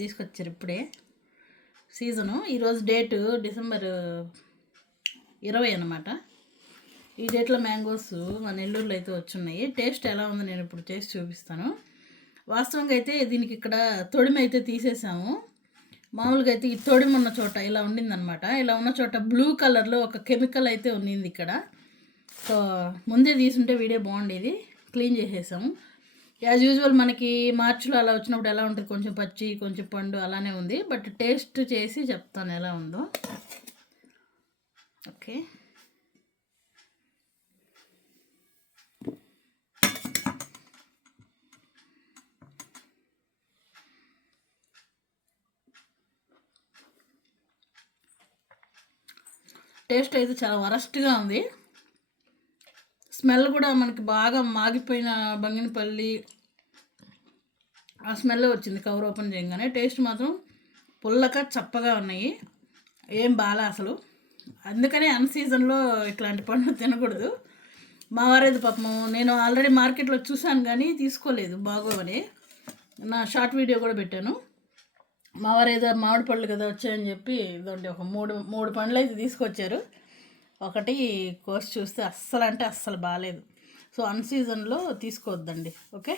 తీసుకొచ్చారు ఇప్పుడే సీజను. ఈరోజు డేటు డిసెంబర్ 20 అన్నమాట. ఈ డేట్లో మ్యాంగోస్ మన నెల్లూరులో అయితే వచ్చున్నాయి. టేస్ట్ ఎలా ఉందో నేను ఇప్పుడు టేస్ట్ చూపిస్తాను. వాస్తవంగా అయితే దీనికి ఇక్కడ తొడిమ అయితే తీసేసాము. మామూలుగా అయితే ఈ తొడిమ ఉన్న చోట ఇలా ఉండిందనమాట. ఇలా ఉన్న చోట బ్లూ కలర్లో ఒక కెమికల్ అయితే ఉండింది ఇక్కడ. సో ముందే తీసుంటే వీడియో బాగుండేది. క్లీన్ చేసేసాము. యాజ్ యూజువల్ మనకి మార్చిలో అలా వచ్చినప్పుడు ఎలా ఉంటుంది, కొంచెం పచ్చి కొంచెం పండు అలానే ఉంది. బట్ టేస్ట్ చేసి చెప్తాను ఎలా ఉందో. ఓకే, టేస్ట్ అయితే చాలా వరస్ట్గా ఉంది. స్మెల్ కూడా మనకి బాగా మాగిపోయిన బంగినపల్లి ఆ స్మెల్ వచ్చింది కవర్ ఓపెన్ చేయగానే. టేస్ట్ మాత్రం పుల్లగా చప్పగా ఉన్నాయి, ఏం బాగా అసలు. అందుకనే అన్సీజన్లో ఇట్లాంటి పండు తినకూడదు. మా వారేది పాపము, నేను ఆల్రెడీ మార్కెట్లో చూశాను కానీ తీసుకోలేదు బాగోవని. నా షార్ట్ వీడియో కూడా పెట్టాను. మా వారు ఏదో మామిడి పళ్ళు కదా వచ్చాయని చెప్పి ఇదండి ఒక మూడు పండ్లు అయితే తీసుకొచ్చారు. ఒకటి కోసి చూస్తే అస్సలు అంటే అస్సలు బాగాలేదు. సో అన్సీజన్లో తీసుకోవద్దండి. ఓకే.